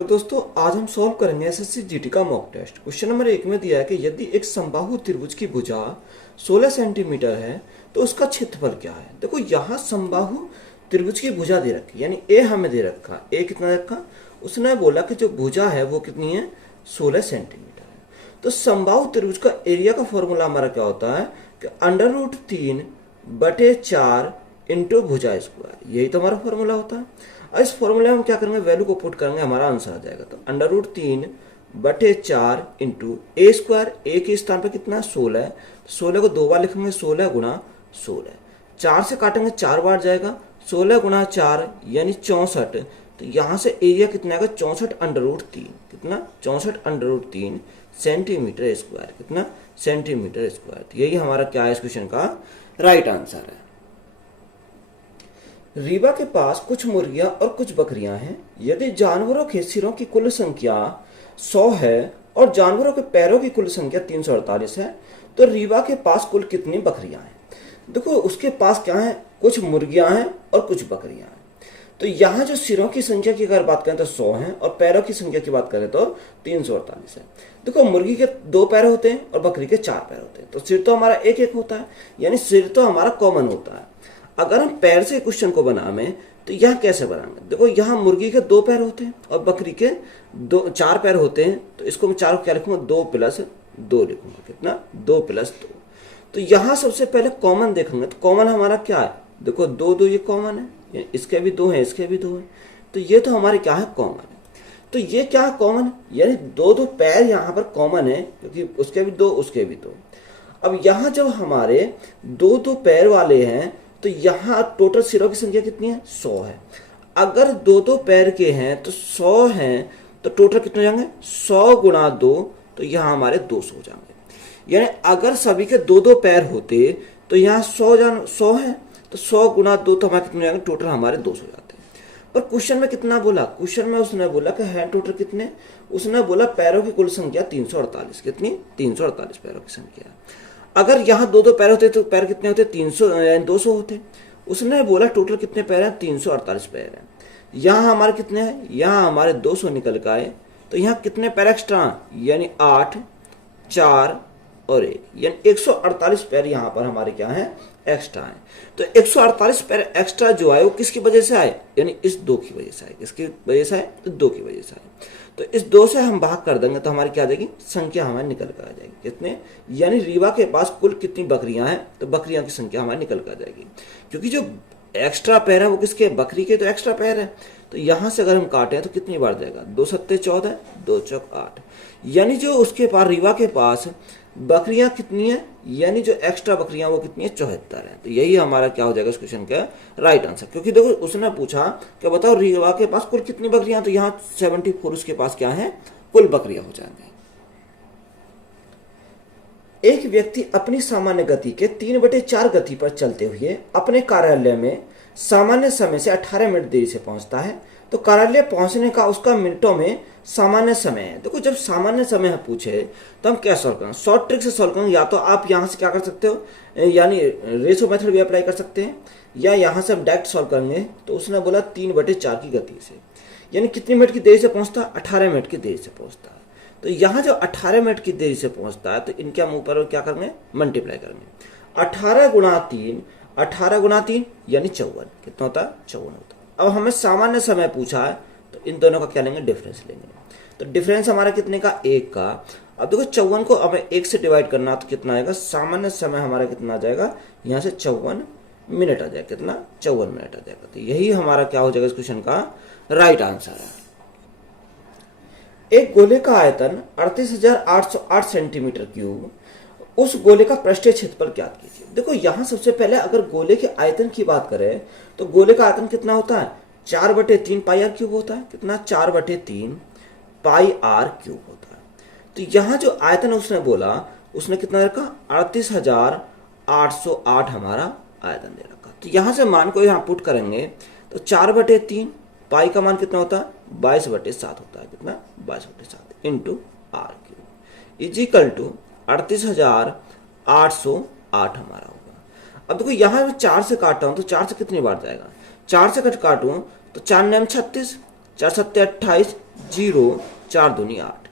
तो दोस्तों आज हम सॉल्व करेंगे एसएससी जीटी का मॉक टेस्ट। क्वेश्चन नंबर 1 में दिया है कि यदि एक समबाहु त्रिभुज की भुजा 16 सेंटीमीटर है तो उसका क्षेत्रफल क्या है। देखो यहाँ समबाहु त्रिभुज की भुजा दे रखी, यानी ए हमें दे रखा, ए कितना दे रखा, उसने बोला कि जो भुजा है वो कितनी है, 16 सेंटीमीटर है। तो समबाहु त्रिभुज का एरिया का फॉर्मूला हमारा क्या होता है कि √3/4 इंटू भुजा स्क्वायर, यही तो हमारा फॉर्मूला होता है। इस फॉर्मूले में हम क्या करेंगे, वैल्यू को पुट करेंगे, हमारा आंसर आ जाएगा। तो √3/4 इंटू ए स्क्वायर, ए के स्थान पर कितना 16 है, 16 को 2 बार लिखेंगे, 16 गुणा 16, 4 से काटेंगे 4 बार जाएगा, 16 गुणा 4 यानी 64। तो यहाँ से एरिया कितना आएगा, 64√3, कितना 64√3 सेंटीमीटर स्क्वायर, कितना सेंटीमीटर स्क्वायर। तो यही हमारा क्या है इस क्वेश्चन का राइट आंसर है। रीवा के पास कुछ मुर्गियां और कुछ बकरियां हैं। यदि जानवरों के सिरों की कुल संख्या 100 है और जानवरों के पैरों की कुल संख्या 348 है तो रीवा के पास कुल कितनी बकरियां हैं। देखो उसके पास क्या है, कुछ मुर्गियां हैं और कुछ बकरियां हैं। तो यहाँ जो सिरों की संख्या की अगर बात करें तो 100 है और पैरों की संख्या की बात करें तो 348 है। देखो मुर्गी के 2 पैर होते हैं और बकरी के 4 पैर होते हैं, तो सिर तो हमारा एक एक होता है, यानी सिर तो हमारा कॉमन होता है। अगर हम पैर से क्वेश्चन को बनाएं तो यह कैसे बनाएंगे, देखो यहाँ मुर्गी के 2 पैर होते हैं और बकरी के 4 पैर होते हैं, तो इसको मैं 4 को क्या लिखूंगा, 2 + 2 लिखूंगा, कितना 2 + 2। तो यहाँ सबसे पहले कॉमन देखेंगे, तो कॉमन हमारा क्या है, देखो 2 2 ये कॉमन है, इसके भी 2 है, इसके भी 2 है, तो ये तो हमारे क्या है, कॉमन है। तो ये क्या है, कॉमन, यानी 2 2 पैर यहाँ पर कॉमन है, क्योंकि उसके भी 2 उसके भी 2। अब यहाँ जब हमारे 2 2 पैर वाले हैं तो यहाँ टोटल सिरों की संख्या कितनी है, 100 है। अगर 2 2 पैर के हैं तो 100 हैं, तो टोटल कितने हो जाएंगे, 100 गुणा 2, तो यहाँ हमारे 200 हो जाएंगे। यानी अगर सभी के 2 2 पैर होते तो यहाँ 100 है, तो 100 गुणा 2 तो हमारे कितने हो जाएंगे, टोटल हमारे 200 हो जाते हैं। पर क्वेश्चन में कितना बोला, क्वेश्चन में उसने बोला कि है टोटल कितने, उसने बोला पैरों की कुल संख्या 348, कितनी 348 पैरों की संख्या। अगर यहाँ 2 2 पैर होते तो पैर कितने होते, 300 यानी 200 होते। उसने बोला टोटल कितने पैर हैं, 348 पैर हैं। यहाँ हमारे कितने हैं, यहाँ हमारे 200 निकल के आए, तो यहाँ कितने पैर एक्स्ट्रा, यानी 8 4 और 1, यानी 148 पैर यहाँ पर हमारे क्या है, एक्स्ट्रा है। तो 148 पैर एक्स्ट्रा जो आए वो किसकी वजह से आए, यानी इस 2 की वजह से आए, किसकी वजह से आए, तो 2 की वजह से आए। तो इस 2 से हम भाग कर देंगे तो हमारी क्या आ जाएगी, संख्या हमारी निकल कर आ जाएगी, कितने, यानी रीवा के पास कुल कितनी बकरियां हैं, तो बकरियां की संख्या हमारी निकल कर आ जाएगी। क्योंकि जो एक्स्ट्रा पैर है वो किसके, बकरी के, तो एक्स्ट्रा पैर है। तो यहां से अगर हम काटें तो कितनी बार जाएगा, 2 7 14, 2 चौक 8, यानी जो उसके पास रीवा के पास बकरियां कितनी है, यानी जो एक्स्ट्रा बकरियां वो कितनी है, 74 है। तो यही हमारा क्या हो जाएगा इस क्वेश्चन का राइट आंसर। क्योंकि देखो उसने पूछा कि बताओ रीवा के पास कुल कितनी बकरियां, तो यहाँ 74 उसके पास क्या है, कुल बकरियां हो जाएंगे। एक व्यक्ति अपनी सामान्य गति के 3/4 गति पर चलते हुए अपने कार्यालय में सामान्य समय से 18 मिनट देरी से पहुंचता है, तो कार्यालय पहुंचने का उसका मिनटों में सामान्य समय है। देखो जब सामान्य समय है पूछे तो हम क्या सॉल्व करेंगे, शॉर्ट ट्रिक से सॉल्व करेंगे। या तो आप यहां से क्या कर सकते हो, यानी रेशो मेथड भी अप्लाई कर सकते हैं, या यहां से हम डायरेक्ट सॉल्व करेंगे। तो उसने बोला 3/4 की गति से, यानी कितनी मिनट की देरी से पहुंचता, 18 मिनट की देरी से पहुंचता है। तो यहाँ जब 18 मिनट की देरी से पहुंचता है तो इनके हम ऊपर क्या करेंगे, मल्टीप्लाई करेंगे। 18 गुणा 3, 18 गुणा 3 यानी 54, कितना होता है, 54 होता है। अब हमें सामान्य समय पूछा है तो इन दोनों का क्या लेंगे, डिफरेंस लेंगे। तो डिफरेंस हमारा कितने का, 1 का। अब देखो 54 को हमें 1 से डिवाइड करना तो कितना आएगा, सामान्य समय हमारा कितना आ जाएगा, यहाँ से 54 मिनट आ जाएगा, कितना 54 मिनट आ जाएगा। तो यही हमारा क्या हो जाएगा इस क्वेश्चन का राइट आंसर है। एक गोले का आयतन 38,808 सेंटीमीटर क्यूब, उस गोले का पृष्ठीय क्षेत्रफल ज्ञात कीजिए। देखो यहां सबसे पहले अगर गोले के आयतन की बात करें तो गोले का आयतन कितना होता है, 4/3 पाई आर क्यूब होता है, कितना 4/3 पाई आर क्यूब होता है। तो यहां जो आयतन उसने बोला, उसने कितना रखा, 38,808 हमारा आयतन दे रखा। तो यहां से मान को यहां पुट करेंगे तो 4/3 पाई का मान कितना होता है, 22/7 होता है, कितना 22/7 into R cube is equal to 38,808 हमारा होगा। अब देखो यहाँ मैं 4 से काटता हूं तो 4 से कितनी बार जाएगा, 4 से कट काटूं तो 4 9 36, 4 सत्ते 28, 0 4 दूनी 8,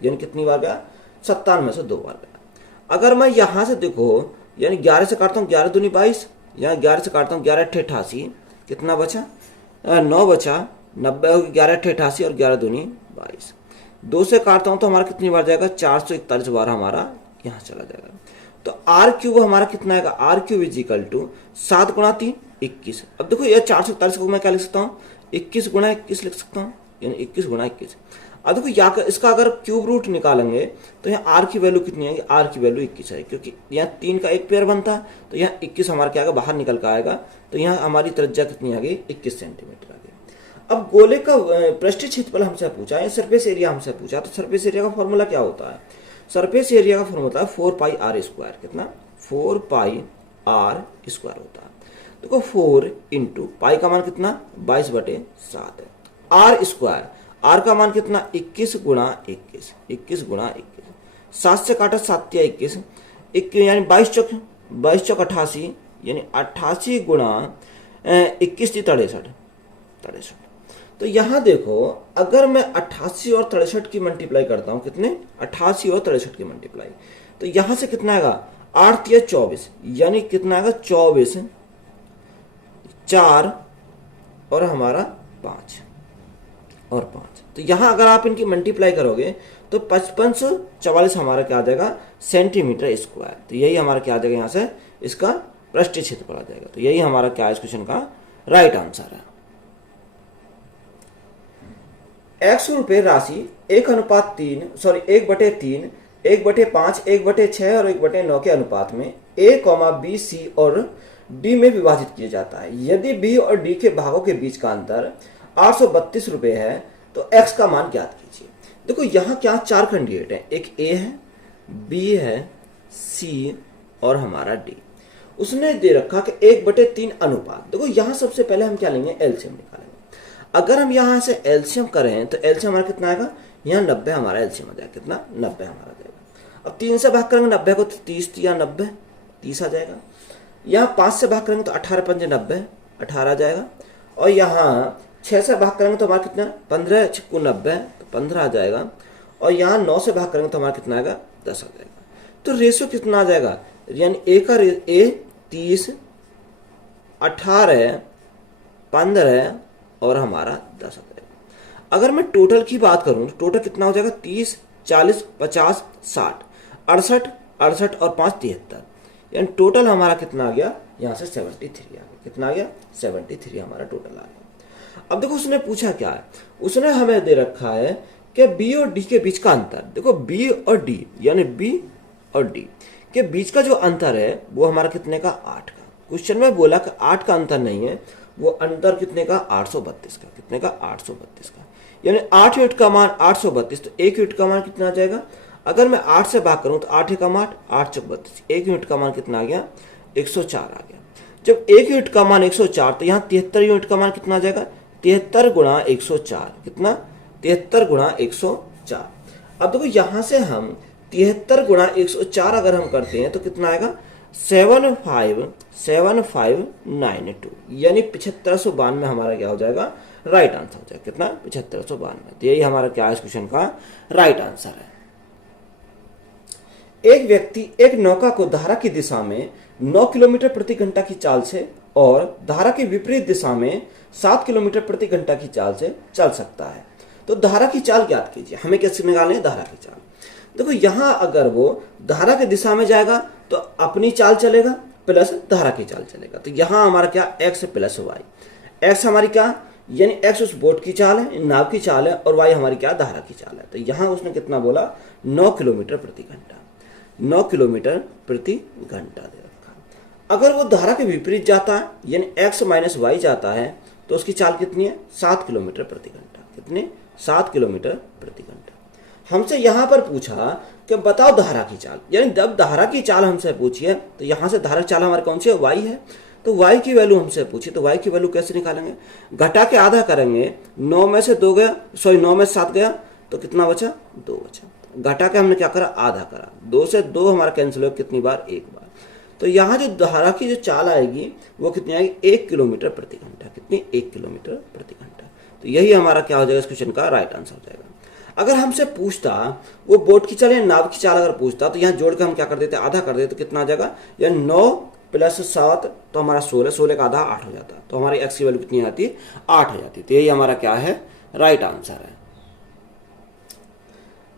यानी कितनी बार गया? 57 में से 2 बार गया। अगर मैं यहाँ से देखो यानी 11 से काटता हूँ 11 दूनी 22, यहाँ 11 से काटता हूँ 11 अट्ठे 88, कितना बचा? 9 बचा। 90 होगी 11 अट्ठे 88 और 11 दूनी 22। 2 से काटता हूँ तो हमारा कितनी बार जाएगा? 441 बार हमारा यहाँ चला जाएगा। तो आर क्यूब हमारा कितना आएगा? R cube is equal to 7 गुणा 3 21। अब देखो ये 441 को मैं क्या लिख सकता हूँ? 21 गुणा 21 लिख सकता हूँ, यानी 21 गुणा 21। अब देखो यहाँ इसका अगर क्यूब रूट निकालेंगे तो यहाँ आर की वैल्यू कितनी आएगी? आर की वैल्यू 21 है, क्योंकि यहाँ 3 का एक पेयर बनता है तो यहाँ 21 हमारा क्या आएगा? बाहर निकल कर आएगा। तो यहाँ हमारी त्रिज्या कितनी आ गई? 21 सेंटीमीटर आ गई। अब गोले का पृष्ठीय क्षेत्रफल हमसे पूछा है, सरफेस एरिया हमसे पूछा, तो सरफेस एरिया का फॉर्मूला क्या होता है? सरफेस एरिया का फॉर्मूला है 4 पाई आर स्क्वायर। कितना? 4 पाई आर स्क्वायर होता है। देखो 4 इंटू पाई का मान कितना? 22/7 है। आर स्क्वायर, आर का मान कितना? 21 गुणा 21, 21 गुणा 21। 7 से काटा 7 या 21, यानी 22 चौक 88, यानी 88 गुणा 21 थी 63। तो यहाँ देखो अगर मैं 88 और 63 की मल्टीप्लाई करता हूँ, कितने? 88 और 63 की मल्टीप्लाई, तो यहाँ से कितना आएगा? 8 या 24, यानी कितना आएगा? 24, 4 और हमारा 5 और 5। तो यहाँ अगर आप इनकी मल्टीप्लाई करोगे तो 5544 हमारा क्या आ जाएगा? Centimetre square. तो यही हमारा क्या आ जाएगा? यहाँ से इसका पृष्ठीय क्षेत्रफल आ जाएगा। तो यही हमारा क्या है इस क्वेश्चन का राइट आंसर है। 100 रुपये राशि 1/3, 1/3, 1/5, 1/6 और 1/9 के अनुपात में A, B, C और D में विभाजित किया जाता है। यदि B और D के भागों के बीच का अंतर 832 रुपये है तो X का मान ज्ञात कीजिए। देखो यहाँ क्या 4 कैंडिडेट हैं, एक A है, B है, C और हमारा D। उसने दे रखा कि 1/3 अनुपात। देखो यहाँ सबसे पहले हम क्या लेंगे? एलसीएम निकालेंगे। अगर हम यहाँ से एलसीएम करें तो एलसीएम हमारा कितना आएगा? यहाँ 90 हमारा एलसीएम आ जाएगा। कितना? 90 हमारा जाएगा। अब 3 से भाग करेंगे 90 को तो 30 या 90, 30 आ जाएगा। यहाँ 5 से भाग करेंगे तो 18 पंजे 90, 18 आ जाएगा। और यहाँ 6 से भाग करेंगे तो हमारा कितना? 15 6 90, तो 15 आ जाएगा। और यहाँ 9 से भाग करेंगे तो हमारा कितना आएगा? 10 आ जाएगा। तो रेशियो कितना आ जाएगा? यानी ए का ए 30, 18, 15 और हमारा 10 आ जाएगा। अगर मैं टोटल की बात करूं तो टोटल कितना हो जाएगा? 30, 40, 50, 60, 68, 68 और 5 73, यानी टोटल हमारा कितना आ गया? यहाँ से 73 आ गया। कितना आ गया? 73 हमारा टोटल आ गया। अब देखो उसने पूछा क्या है? उसने हमें दे रखा है कि बी और डी के बीच का अंतर। देखो बी और डी यानी बी और डी के बीच का जो अंतर है वो हमारा कितने का? 8 का। क्वेश्चन में बोला कि 8 का अंतर नहीं है, वो अंतर कितने का? 832 का। कितने का? 832 का। यानी 8 यूनिट का मान 832, तो 1 यूनिट का मान कितना आ जाएगा? अगर मैं 8 से भाग करूं तो 8 एकम 8, 8 चौक 32, 1 यूनिट का मान कितना आ गया? 104 आ गया। जब 1 यूनिट का मान 104 तो यहाँ 73 यूनिट का मान कितना आ जाएगा? 73 गुणा 104। कितना? 73 गुणा 104। अब देखो यहाँ से हम 73 गुणा 104 अगर हम करते हैं तो कितना आएगा? 7592, यानी 7592 हमारा क्या हो जाएगा? राइट आंसर हो जाएगा। कितना? 7592। तो यही हमारा क्या है इस क्वेश्चन का राइट आंसर है। एक व्यक्ति एक नौका को धारा की दिशा में 9 किलोमीटर प्रति घंटा की चाल से और धारा के विपरीत दिशा में 7 किलोमीटर प्रति घंटा की चाल से चल सकता है। तो धारा की चाल ज्ञात कीजिए। हमें कैसे निकालनी है धारा की चाल? देखो यहाँ अगर वो धारा की दिशा में जाएगा तो अपनी चाल चलेगा प्लस धारा की चाल चलेगा। तो यहाँ हमारा क्या? x plus Y. x हमारी क्या? यानी x उस बोट की चाल है, नाव की चाल है, और y हमारी क्या? धारा की चाल है। तो यहाँ उसने कितना बोला? 9 किलोमीटर प्रति घंटा। 9 किलोमीटर प्रति घंटा दे रखा। अगर वो धारा के विपरीत जाता है यानी x माइनस वाई जाता है तो उसकी चाल कितनी है? 7 किलोमीटर प्रति घंटा। कितने? 7 किलोमीटर प्रति घंटा। हमसे यहाँ पर पूछा कि बताओ धारा की चाल, यानी जब धारा की चाल हमसे पूछी है तो यहाँ से धारा की चाल हमारी कौन सी है? y है। तो y की वैल्यू हमसे पूछी, तो y की वैल्यू कैसे निकालेंगे? घटा के आधा करेंगे। 9 में से 2 गया, 9 में से 7 गया तो कितना बचा? 2 बचा। घटा के हमने क्या करा? आधा करा। 2 से 2 हमारा कैंसिल हो, कितनी बार? 1 बार। तो यहाँ जो धारा की जो चाल आएगी वो कितनी आएगी? 1 किलोमीटर प्रति घंटा। कितनी? 1 किलोमीटर प्रति घंटा। तो तो यही हमारा क्या हो जाएगा इस क्वेश्चन का राइट आंसर हो जाएगा। अगर हमसे पूछता वो बोट की चाल या नाव की चाल अगर पूछता तो यहाँ जोड़ के हम क्या कर देते, आधा कर देते, तो कितना आ जाएगा, या 9 + 7 तो हमारा 16, 16 का आधा 8 हो जाता, तो हमारी एक्स की वैल्यू कितनी आती है, 8 हो जाती। तो यही हमारा क्या है, राइट आंसर है।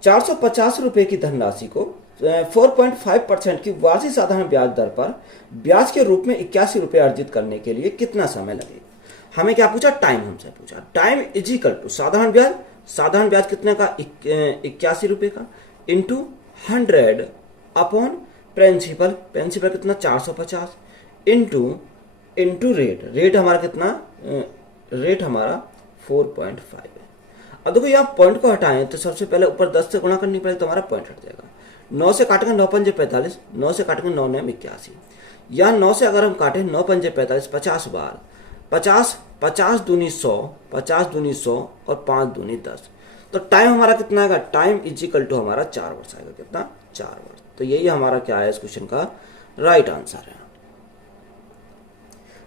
450 रुपए की धनराशि को 4.5% की वार्षिक साधारण ब्याज दर पर ब्याज के रूप में 81 रुपए अर्जित करने के लिए कितना समय लगेगा। हमें क्या पूछा, टाइम हमसे पूछा। टाइम इज इक्वल टू साधारण ब्याज, साधारण ब्याज कितने का, 81 रुपए का, इंटू 100 अपॉन प्रिंसिपल, प्रिंसिपल कितना 450, इंटू रेट, रेट हमारा कितना, रेट हमारा 4.5 है। अब देखो यहाँ पॉइंट को हटाएं तो सबसे पहले ऊपर 10 से गुणा करनी पड़ेगी तो हमारा पॉइंट हट जाएगा। 9 से काटेंगे 9 पंजे 45, 9 से काटेंगे 9 9 81, या 9 से अगर हम काटें 9 पंजे 45, 50 बार 50, 50 दूनी 100, 50 दूनी 100 और 5 दूनी 10, तो टाइम हमारा कितना आएगा, टाइम इज इक्वल टू हमारा 4 वर्ष आएगा, कितना, 4 वर्ष। तो यही हमारा क्या है इस क्वेश्चन का राइट आंसर है।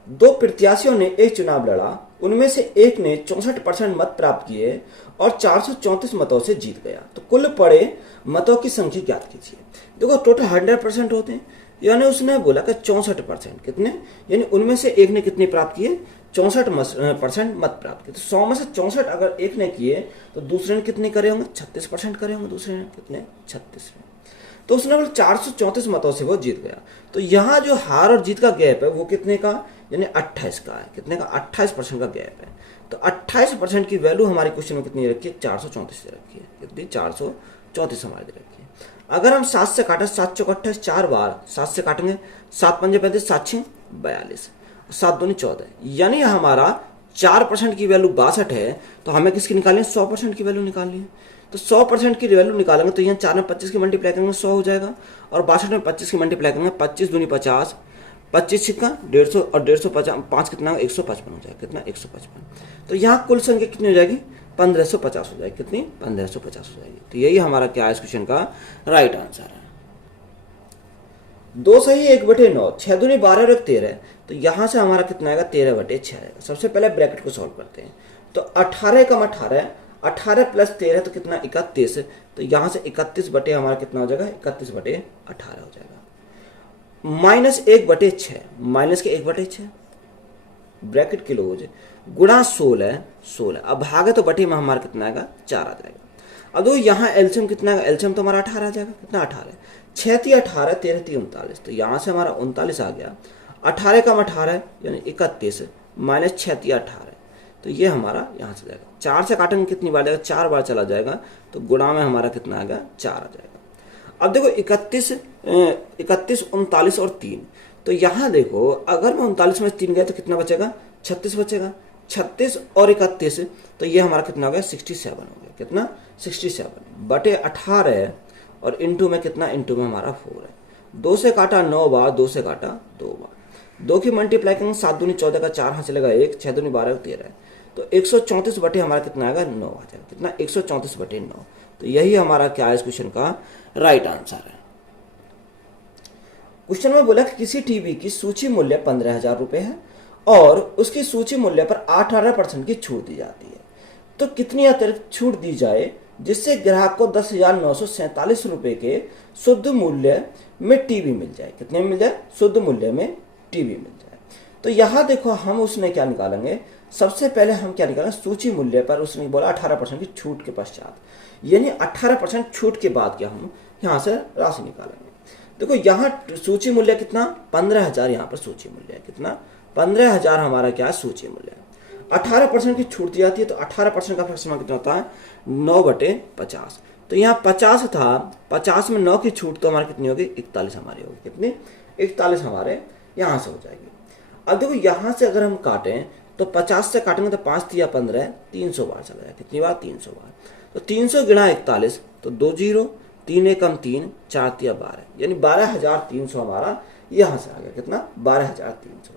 2 प्रत्याशियों ने एक चुनाव लड़ा, उनमें से एक ने 64% मत प्राप्त किए और 434 मतों से जीत गया, तो कुल पड़े मतों की संख्या ज्ञात कीजिए। देखो टोटल 100% होते हैं, यानी उसने बोला कि 64%, कितने, यानी उनमें से एक ने कितने प्राप्त किए, 64% मत प्राप्त किए। तो 100 में से 64 अगर एक ने किए तो दूसरे ने कितने करे होंगे, 36% करे होंगे, दूसरे ने कितने, 36 में। तो उसने बोला 434 मतों से वो जीत गया। तो यहाँ जो हार और जीत का गैप है वो कितने का, यानी 28 का है, कितने का, 28% का गैप है। तो 28% की वैल्यू हमारे क्वेश्चन में कितनी रखी है, 434 से रखी है, कितनी, 434 हमारे रखी है। अगर हम 7 से काटें, 7 चौक 28, 4 बार 7 से काटेंगे, 7 पंजे 35, 7 6 42, 7 दूनी 14, यानी हमारा 4% की वैल्यू 62 है। तो हमें किसकी निकालनी है, 100% की वैल्यू निकालनी है। तो 100% की वैल्यू निकालेंगे तो यहाँ 4 में 25 की मल्टीप्लाई करेंगे 100 हो जाएगा, और 62 में 25 की मल्टीप्लाई करेंगे, 25 दूनी 50, 25 छिक्का 150 और 150 5 कितना, 155 हो जाएगा, कितना, 155। तो यहाँ कुल संख्या कितनी हो जाएगी, 1550 हो जाएगी, कितनी, 1550 हो जाएगी। तो यही हमारा क्या है इस क्वेश्चन का राइट आंसर है। 2 सही 1/9, 6 दूनी 12 और 13, तो यहाँ से हमारा कितना आएगा, 13/6 आएगा। सबसे पहले ब्रैकेट को सॉल्व करते हैं। तो 18 कम 18, 18 + 13 तो कितना, 31, तो यहाँ से 31 बटे हमारा कितना हो जाएगा, 31/18 हो जाएगा। -1/6, माइनस के 1/6 ब्रैकेट क्लोज, गुणा 16, अब भागे तो बटे में हमारा कितना आएगा, 4 आ जाएगा। अब दो यहाँ एल्सियम कितना आएगा, एल्सियम तो हमारा 18 आ जाएगा, कितना, 18, 6 × 18, 13 × 39, तो यहाँ से हमारा 39 आ गया। 18 कम 18 यानी 31, माइनस 6 × 18, तो ये हमारा यहाँ से जाएगा। 4 से काटेंगे कितनी बार जाएगा, 4 बार चला जाएगा, तो गुणा में हमारा कितना आएगा, 4 आ जाएगा। अब देखो 31, 39 और 3, तो यहाँ देखो अगर मैं 39 में 3 गया तो कितना बचेगा, 36 बचेगा। 36 और 31, तो ये हमारा कितना हो गया, 67 हो गया, कितना, 67 बटे 18, और इंटू में कितना, इंटू में हमारा 4 है। 2 से काटा 9 बार, 2 से काटा 2 बार, 2 की मल्टीप्लाई करेंगे, 7 दूनी 14 का 4 हाथ चलेगा 1, 6 दूनी 12 13 है, तो 134 बटे हमारा कितना आएगा, 9 आ जाएगा, कितना, 134 बटे 9। तो यही हमारा क्या है इस क्वेश्चन का राइट आंसर है। क्वेश्चन में बोला कि किसी टीवी की सूची मूल्य 15,000 रुपए है और उसकी सूची मूल्य पर 18% की छूट दी जाती है, तो कितनी अतिरिक्त छूट दी जाए जिससे ग्राहक को 10,947 रुपए के शुद्ध मूल्य में टीवी मिल जाए, कितने में मिल जाए, शुद्ध मूल्य में टीवी मिल जाए। तो यहाँ देखो हम उसने क्या निकालेंगे, सबसे पहले हम क्या निकालेंगे, सूची मूल्य पर उसने बोला 18% की छूट के पश्चात, यानी 18% छूट के बाद क्या हम यहाँ से राशि निकालेंगे। देखो यहाँ सूची मूल्य कितना, 15,000, यहाँ पर सूची मूल्य है कितना, 15,000 हमारा क्या है, सूची मूल्य है। 18% की छूट दी जाती है, तो 18% का फ्रैक्शन कितना होता है, 9/50। तो यहाँ 50 था, 50 में 9 की छूट तो हमारी कितनी होगी, 41 हमारी होगी, कितनी, 41 हमारे यहाँ से हो जाएगी। अब देखो यहाँ से अगर हम काटें तो 50 से काटेंगे तो 5 × 15, 300 बार चला जाएगा, कितनी बार, 300 बार। तो 300 × 41, तो 2 0, 3 × 1 3, 4 × 12, यानी 12,300 हमारा यहाँ से आ गया, कितना, 12,300।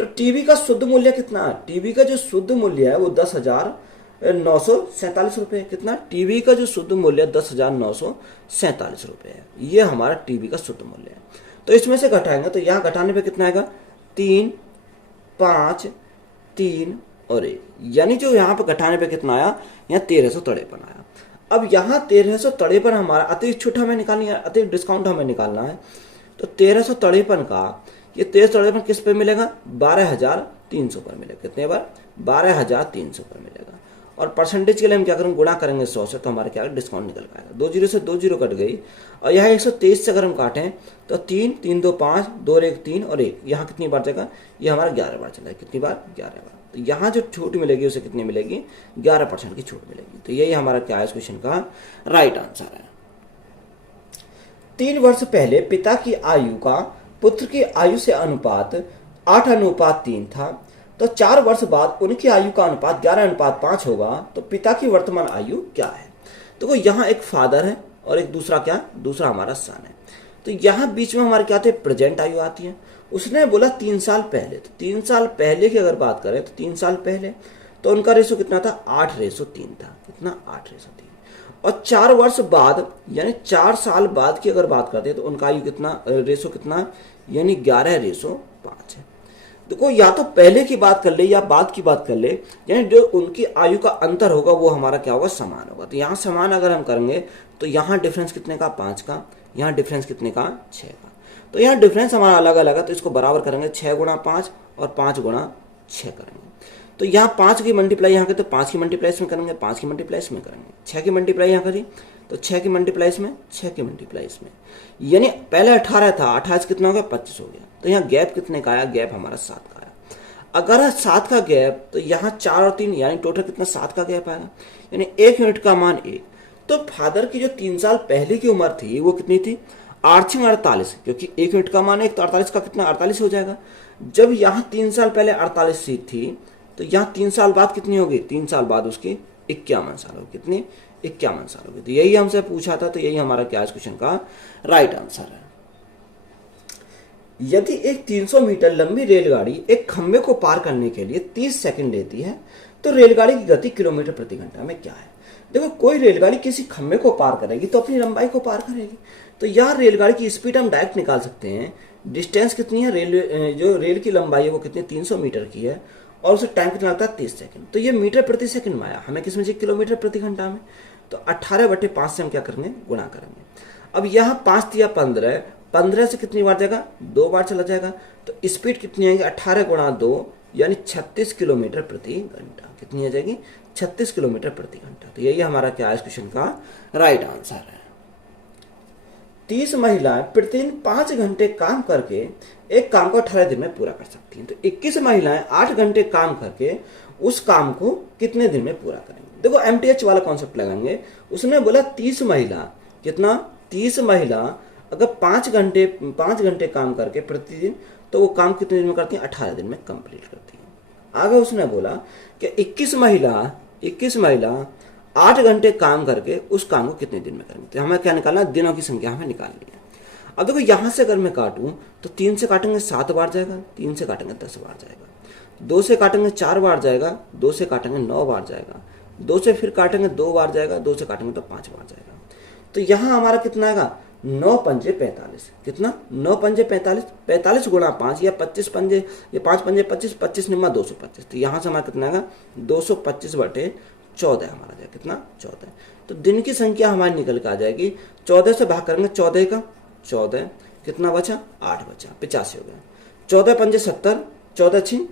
तो टीवी का शुद्ध मूल्य कितना है, टीवी का जो शुद्ध मूल्य है वो 10,947 रुपये है, कितना, टीवी का जो शुद्ध मूल्य 10,947 रुपये है, ये हमारा टीवी का शुद्ध मूल्य है। तो इसमें से घटाएंगे तो यहाँ घटाने पे कितना आएगा, 3 5 3 और 1, यानी जो यहाँ पर घटाने पे कितना आया, यहाँ 1353 आया। अब यहाँ 1353 हमारा अतिरिक्त छूट हमें निकालनी है, अतिरिक्त डिस्काउंट हमें निकालना है। तो 1353 का ये 1353 किस पे मिलेगा, 12,300 पर मिलेगा। कितने बार, 12,300 पर मिलेगा। और परसेंटेज के लिए हम क्या करेंगे, गुणा करेंगे 100 से, तो हमारे क्या डिस्काउंट निकल के आएगा। 2 जीरो से 2 जीरो कट गई, और यहाँ 123 से अगर हम काटें तो 3, 3 2 5, 2 और 1 3 और 1, यहाँ कितनी बार जाएगा, ये हमारा 11 बार चला है। कितनी बार, 11 बार। तो यहाँ जो छूट मिलेगी उसे कितनी मिलेगी, 11% की छूट मिलेगी। तो यही हमारा क्या है इस क्वेश्चन का राइट आंसर है। 3 वर्ष पहले पिता की आयु का पुत्र की आयु से अनुपात 8:3 था, तो 4 वर्ष बाद उनकी आयु का अनुपात 11:5 होगा, तो पिता की वर्तमान आयु क्या है। तो यहाँ एक फादर है और एक दूसरा क्या, दूसरा हमारा सन है। तो यहाँ बीच में हमारे क्या आते हैं, प्रेजेंट आयु आती है। उसने बोला 3 साल पहले, तो 3 साल पहले की अगर बात करें तो 3 साल पहले तो उनका रेशो कितना था, 8:3 था। कितना, 8:3। और 4 वर्ष बाद यानी 4 साल बाद की अगर बात करते हैं तो उनका आयु कितना, रेशो कितना, यानी 11:5 है। देखो या तो पहले की बात कर ले या बाद की बात कर ले, यानी जो उनकी आयु का अंतर होगा वो हमारा क्या होगा, समान होगा। तो यहाँ समान अगर हम करेंगे तो यहाँ डिफरेंस कितने का, 5 का, यहाँ डिफरेंस कितने का, 6 का। तो यहाँ डिफरेंस हमारा अलग अलग है, तो इसको बराबर करेंगे, 6 गुणा 5 और 5 गुणा 6 करेंगे। तो यहाँ 5 की मल्टीप्लाई यहाँ के, तो 5 की मल्टीप्लाई इसमें करेंगे, 5 की मल्टीप्लाई इसमें करेंगे, 6 की मल्टीप्लाई यहाँ करी तो 6 की मल्टीप्लाई इसमें, 6 की मल्टीप्लाई इसमें, यानी पहले 18 था, 28 कितना हो गया, 25 हो गया। तो यहाँ गैप कितने का आया, गैप हमारा 7 का आया। अगर है 7 का गैप तो यहाँ 4 और 3 यानी टोटल कितना, 7 का गैप आएगा, यानी 1 यूनिट का मान 1। तो फादर की जो 3 साल पहले की उम्र थी वो कितनी थी, 8×48, क्योंकि 1 यूनिट का मान 1 तो 48 का कितना, 48 हो जाएगा। जब यहाँ 3 साल पहले 48 थी तो यहाँ 3 साल बाद कितनी होगी, 3 साल बाद उसकी 51 साल होगी। कितनी, 51 साल होगी। तो यही हमसे पूछा था, तो यही हमारा क्या क्वेश्चन का राइट आंसर है। यदि एक 300 मीटर लंबी रेलगाड़ी एक खंबे को पार करने के लिए 30 सेकंड लेती है, तो रेलगाड़ी की गति किलोमीटर प्रति घंटा में क्या है। देखो कोई रेलगाड़ी किसी खंबे को पार करेगी तो अपनी लंबाई को पार करेगी। तो यहाँ रेलगाड़ी की स्पीड हम डायरेक्ट निकाल सकते हैं। डिस्टेंस कितनी है, जो रेल की लंबाई है वो कितनी, 300 मीटर की है, और उसे टाइम कितना लगता है, 30 सेकंड। तो ये मीटर प्रति सेकंड में आया, हमें किसमें चाहिए, किलोमीटर प्रति घंटा में। तो 18/5 से हम क्या करेंगे, गुणा करेंगे। अब यहाँ 5 दिया 15, 15 से कितनी बार जाएगा, 2 बार चला जाएगा। तो स्पीड कितनी आएगी, 18 गुणा 2 यानी 36 किलोमीटर प्रति घंटा। कितनी आ जाएगी, 36 किलोमीटर प्रति घंटा। तो यही हमारा क्या है इस क्वेश्चन का राइट आंसर है। 30 महिलाएं प्रतिदिन 5 घंटे काम करके एक काम को 18 दिन में पूरा कर सकती हैं। तो 21 महिलाएं 8 घंटे काम करके उस काम को कितने दिन में पूरा करेंगी। देखो MTH वाला कॉन्सेप्ट लगाएंगे। उसने बोला 30 महिला, कितना, 30 महिला अगर 5 घंटे काम करके प्रतिदिन, तो वो काम कितने दिन में करती हैं, 18 दिन में कंप्लीट करती हैं। आगे उसने बोला कि 21 महिला 8 घंटे काम करके उस काम को कितने दिन में करेंगे। तो हमें क्या निकालना, दिनों की संख्या हमें निकालनी है। अब देखो यहां से अगर मैं काटूं तो 3 से काटेंगे 7 बार जाएगा, 3 से काटेंगे 10 बार जाएगा, 2 से काटेंगे 4 बार जाएगा, 2 से काटेंगे 9 बार जाएगा, 2 से फिर काटेंगे 2 बार जाएगा, 2 से काटेंगे तो 5 बार जाएगा। तो यहाँ हमारा कितना आएगा, 9 पंजे 45। कितना, 9 पंजे 45, 45 गुणा 5 या 25 पंजे, ये 5 पंजे 25, 25 निम्मा 225। तो यहाँ से हमारा कितना आएगा, 225/14 हमारा जाएगा। कितना, 14। तो दिन की संख्या हमारी निकल के आ जाएगी। 14 से भाग करेंगे 14 का 14, कितना बचा, 8 बचा, 85 हो गया। 14 पंजे 70, 14 6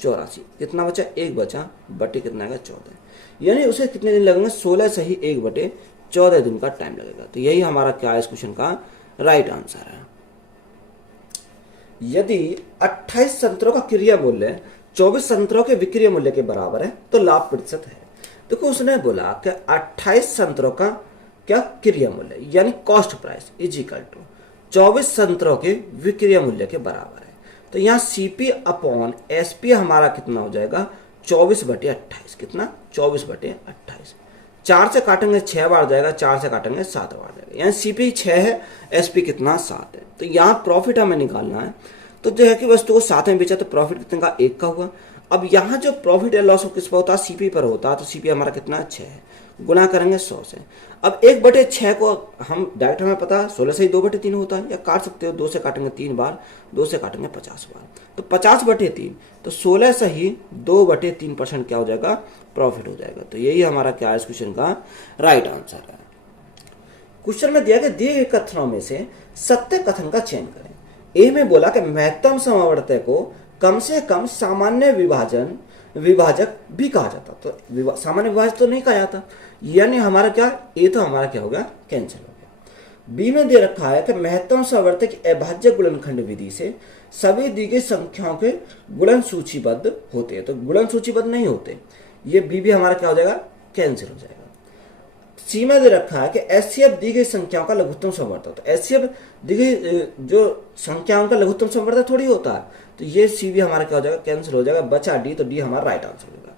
84, कितना बचा, 1 बचा, बटे कितना आएगा, 14। यानी उसे कितने दिन लगेंगे, 16 से ही 1/14 दिन का टाइम लगेगा। तो यही हमारा क्या है इस क्वेश्चन का राइट आंसर है। यदि 28 संतरों का क्रिया मूल्य 24 संतरों के विक्रय मूल्य के बराबर है तो लाभ प्रतिशत है। देखो उसने बोला कि 28 संतरों का क्या क्रिया मूल्य यानी cost price is equal to 24 संतरों के विक्रय मूल्य के बराबर है। तो यहाँ CP/SP हमारा कितना हो जाएगा, 24/28। कितना, 24/28। 4 से काटेंगे 6 बार जाएगा, 4 से काटेंगे 7 बार जाएगा। यहाँ CP 6 है, SP कितना, 7 है। तो यहाँ प्रॉफिट हमें निकालना है। तो जो है कि वस्तु को 7 में बेचा तो प्रॉफिट कितने का, 1 का हुआ। अब यहाँ जो प्रॉफिट या लॉस किस पर होता है, CP पर होता है। तो CP हमारा कितना, 6 है। गुना करेंगे 100 से। अब 1/6 को हम डायरेक्ट हमें पता 16 से ही 2/3 होता है, या काट सकते हो 2 से काटेंगे 3 बार, 2 से काटेंगे 50 बार, तो 50/3, तो 16 से ही 2/3% क्या हो जाएगा, प्रॉफिट हो जाएगा। तो यही हमारा क्या है इस क्वेश्चन का राइट आंसर है। क्वेश्चन में दिया कि दिए गए कथनों में से सत्य कथन का चयन करें। ए में बोला कि महत्तम समवर्तक को कम से कम सामान्य विभाजक भी कहा जाता, तो सामान्य विभाजक तो नहीं कहा जाता, यानी हमारा क्या, ए तो हमारा क्या होगा, कैंसिल हो गया। बी में दे रखा है कि महत्तम समवर्तक अभाज्य गुणनखंड विधि से सभी दी गई संख्याओं के गुणन सूचीबद्ध होते हैं, तो गुणन सूचीबद्ध नहीं होते, ये बी भी हमारा क्या हो जाएगा, कैंसिल हो जाएगा। सी में दे रखा है कि एचसीएफ दी गई संख्याओं का लघुत्तम समवर्तक, तो एचसीएफ दी गई जो संख्याओं का लघुत्तम समवर्तक थोड़ी होता है, तो ये सी भी हमारा क्या हो जाएगा, कैंसिल हो जाएगा, बचा डी, तो डी हमारा राइट आंसर होगा।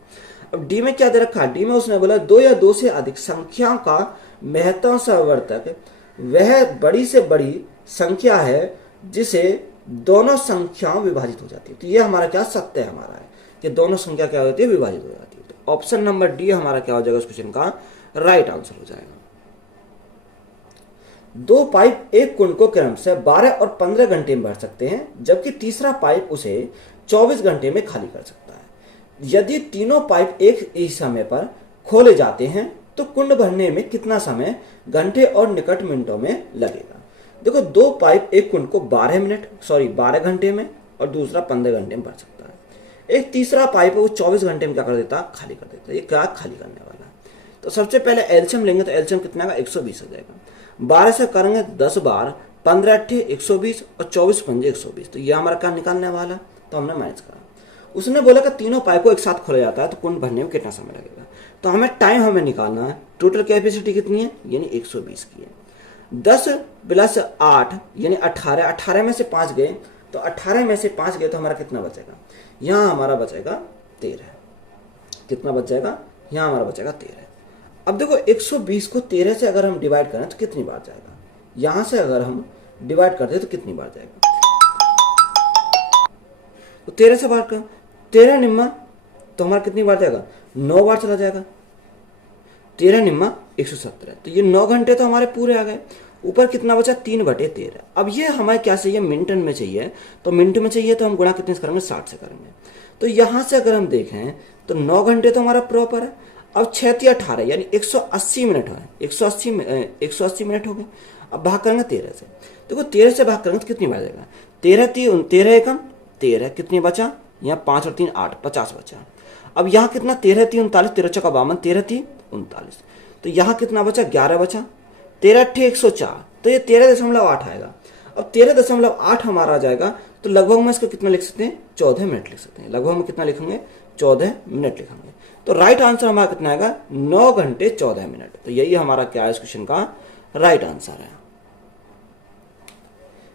अब डी में क्या दे रखा है, डी में उसने बोला 2 या 2 से अधिक संख्याओं का महत्तम समवर्तक वह बड़ी से बड़ी संख्या है जिसे दोनों संख्याओं विभाजित हो जाती है, तो ये हमारा क्या सत्य हमारा है कि दोनों संख्या क्या होती है, विभाजित हो जाती है। तो ऑप्शन नंबर डी हमारा क्या हो जाएगा उस क्वेश्चन का राइट आंसर हो जाएगा। 2 पाइप एक कुंड को क्रम से 12 और 15 घंटे में भर सकते हैं, जबकि तीसरा पाइप उसे 24 घंटे में खाली कर सकता है। यदि तीनों पाइप एक ही समय पर खोले जाते हैं तो कुंड भरने में कितना समय घंटे और निकट मिनटों में लगेगा। देखो 2 पाइप एक कुंड को 12 घंटे में और दूसरा 15 घंटे में भर सकता है। एक तीसरा पाइप है वो 24 घंटे में क्या कर देता, खाली कर देता। ये क्या खाली करने वाला है, तो सबसे पहले एल्शियम लेंगे, तो एल्शियम कितना का 120 हो जाएगा। 12 से करेंगे 10 बार, 15 अट्ठे 120 और 24 पंजे 120, तो ये हमारा क्या निकालने वाला, तो हमने माइनस करा। उसने बोला कि तीनों पाइप को एक साथ खोला जाता है तो कुंड भरने में कितना समय लगेगा, तो हमें टाइम हमें निकालना है। टोटल कैपेसिटी कितनी है, यानी 120 की है। 10 + 8 यानी 18, 18 में से 5 गए, तो 18 में से 5 गए तो हमारा कितना बचेगा, यहाँ हमारा बचेगा 13। कितना बच जाएगा, यहाँ हमारा बचेगा 13। अब देखो 120 को 13 से अगर हम डिवाइड करें तो कितनी बार जाएगा, यहां से अगर हम डिवाइड करते तो कितनी बार जाएगा, तो 13 से बार कर 13 निम्मा, तो हमारा कितनी बार जाएगा, 9 बार चला जाएगा। 13 निम्मा 117, तो ये 9 घंटे तो हमारे पूरे आ गए। ऊपर कितना बचा, 3/13। अब ये हमें क्या चाहिए, मिनटन में चाहिए, तो मिनट में चाहिए तो हम गुणा कितने से करेंगे, 60 से करेंगे। तो यहां से अगर हम देखें तो 9 घंटे तो हमारा प्रॉपर है। अब 6 × 18 यानी 180 मिनट है, 180 मिनट हो गए। अब भाग करेंगे 13 से, देखो 13 से भाग करेंगे तो कितनी बार जाएगा, 13 एकम 13, कितनी बचा, यहाँ 5 और 3 8, 50 बचा। अब यहाँ कितना, 13 × 3 39, 13 × 4 52, 13 × 3 39, तो यहाँ कितना बचा, 11 बचा। 13 अट्ठे 104, तो ये 13.8 आएगा। अब 13.8 हमारा आ जाएगा, तो लगभग में इसको कितना लिख सकते हैं, 14 मिनट लिख सकते हैं। लगभग में कितना लिखेंगे, 14 मिनट लिखेंगे। तो राइट आंसर हमारा कितना आएगा, 9 घंटे 14 मिनट। तो यही हमारा क्या है इस क्वेश्चन का राइट आंसर है।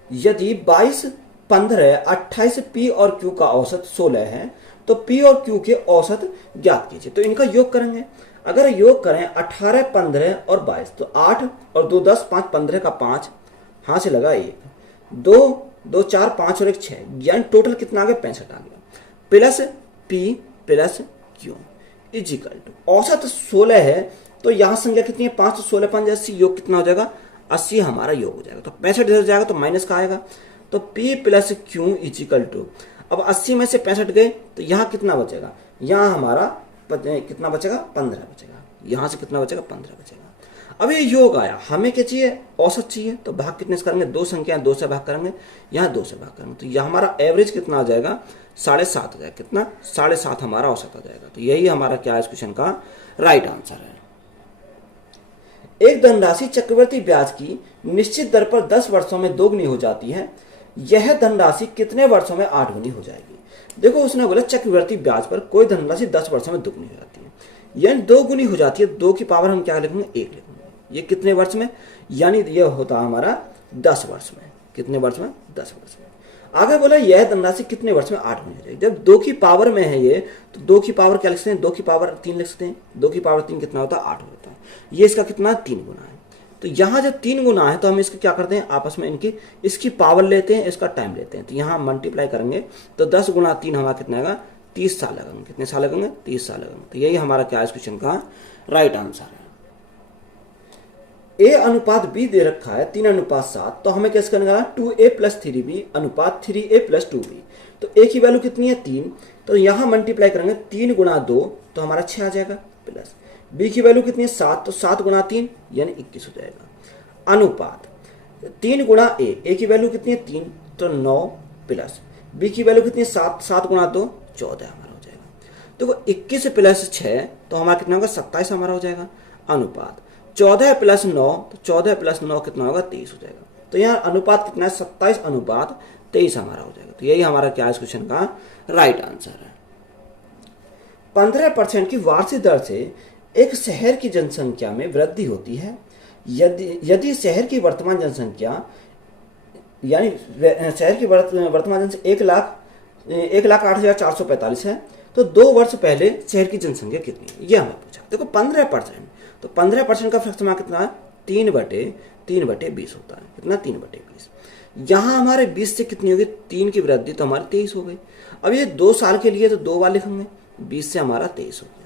यदि 22, 15, 28 पी और क्यू का औसत 16 है तो पी और क्यू के औसत ज्ञात कीजिए। तो इनका योग करेंगे, अगर योग करें 18, 15 और 22, तो 8 और 2 10, 5 15 का 5, हां से लगा 1, 2 2 4 5 और 1 6, यानी टोटल कितना आ गया, 65 आ गया। Plus P plus Q equal to औसत 16 है, तो यहां संख्या कितनी है, 5 तो 16 5 80, योग कितना हो जाएगा, 80 हमारा योग हो जाएगा। तो 65 इधर जाएगा तो माइनस का आएगा, तो P + Q इजिकल टू, अब 80 में से 65 गए तो यहाँ कितना बचेगा, यहाँ हमारा कितना बचेगा, 15 बचेगा। यहाँ से कितना बचेगा, 15 बचेगा। अब ये योग आया, हमें क्या चाहिए, औसत चाहिए, तो भाग कितने से करेंगे, 2 संख्या 2 से भाग करेंगे, यहाँ 2 से भाग करेंगे, तो यह हमारा एवरेज कितना आ जाएगा, 7.5 आ जाएगा। कितना, 7.5 हमारा औसत आ जाएगा। तो यही हमारा क्या है इस क्वेश्चन का राइट आंसर है। एक धनराशि चक्रवृद्धि ब्याज की निश्चित दर पर 10 वर्षों में 2 गुनी हो जाती है, यह धनराशि कितने वर्षों में 8 गुनी हो जाएगी। देखो उसने बोला चक्रवृद्धि ब्याज पर कोई धनराशि 10 वर्षों में 2 गुनी हो जाती है, यानी 2 गुनी हो जाती है। 2 की पावर हम क्या लिखेंगे, 1 लिखेंगे। ये कितने वर्ष में, यानी यह होता है हमारा 10 वर्ष में। कितने वर्ष में, 10 वर्ष में। आगे बोला यह धनराशि कितने वर्ष में 8 गुनी हो जाएगी। जब 2 की पावर में है ये, तो 2 की पावर क्या लिख सकते हैं, 2 की पावर 3 लिख सकते हैं। 2 की पावर 3 कितना होता है, 8 होता है। ये इसका कितना, 3 गुना है। तो यहाँ जब 3 गुना है तो हम इसको क्या करते हैं, आपस में इनकी इसकी पावर लेते हैं, इसका टाइम लेते हैं। तो यहाँ मल्टीप्लाई करेंगे तो 10 × 3 हमारा कितना आएगा, 30 साल लगेंगे। कितने साल लगेंगे, 30 साल लगेंगे। तो यही हमारा क्या है इस क्वेश्चन का राइट आंसर है। ए अनुपात बी दे रखा है 3:7, तो हमें कैसे करना है 2a + 3b अनुपात 3a + 2b। तो a की वैल्यू कितनी है 3, तो यहाँ मल्टीप्लाई करेंगे 3 × 2 तो हमारा 6 आ जाएगा, प्लस b की वैल्यू कितनी है 7, तो 7 × 3 यानी 21 हो जाएगा। अनुपात 3 × a की वैल्यू कितनी है 3 तो 9, प्लस b की वैल्यू कितनी है 7, 7 × 2 14 हमारा हो जाएगा। देखो 21 + 6 तो हमारा कितना होगा 27 हमारा हो जाएगा। अनुपात 14 + 9 तो 14 + 9 कितना होगा 23 हो जाएगा। तो यहाँ अनुपात कितना है 27:23 हमारा हो जाएगा। तो यही हमारा क्या इस क्वेश्चन का राइट आंसर है। 15% की वार्षिक दर से एक शहर की जनसंख्या में वृद्धि होती है यदि शहर की वर्तमान जनसंख्या यानी शहर की वर्तमान जनसंख्या 1,08,445 है, तो 2 वर्ष पहले शहर की जनसंख्या कितनी है ये हमें पूछा। देखो 15%, तो 15% का फ्रैक्शन कितना है 3/20 होता है, कितना 3/20। यहाँ हमारे 20 से कितनी होगी 3 की वृद्धि तो हमारी 23 हो गई। अब ये 2 साल के लिए तो 2 बार लिखेंगे, 20 से हमारा 23 हो गया।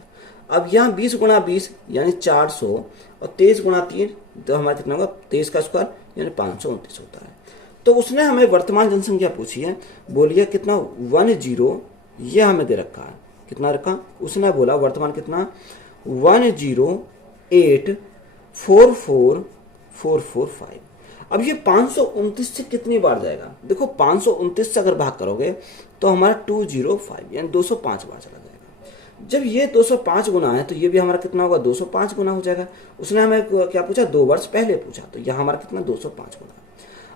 अब यहाँ 20 × 20 यानी 400 और 23 × 3 तो हमारा कितना होगा 23 का स्क्वायर यानी 529 होता है। तो उसने हमें वर्तमान जनसंख्या पूछी है, बोलिए कितना 10 ये हमें दे रखा है, कितना रखा उसने बोला वर्तमान कितना 108,44445। अब ये 529 से कितनी बार जाएगा, देखो 529 से अगर भाग करोगे तो हमारा 205 यानी 205 बार चला जाएगा। जब ये 205 गुना है तो ये भी हमारा कितना होगा 205 गुना हो जाएगा। उसने हमें क्या पूछा 2 वर्ष पहले पूछा, तो यहाँ हमारा कितना 205 गुना।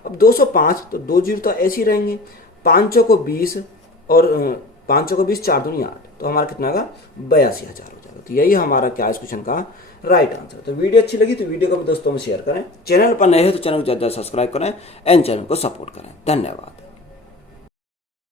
अब 205 तो 2 जीरो तो ऐसे ही रहेंगे, 5 को 20 और 5 को 20 4 दूनी 8 तो हमारा कितना होगा 82,000 हो जाएगा। तो यही हमारा क्या इस क्वेश्चन का राइट आंसर। तो वीडियो अच्छी लगी तो वीडियो को दोस्तों में शेयर करें, चैनल पर नए हैं तो चैनल को ज़्यादा सब्सक्राइब करें एंड चैनल को सपोर्ट करें। धन्यवाद।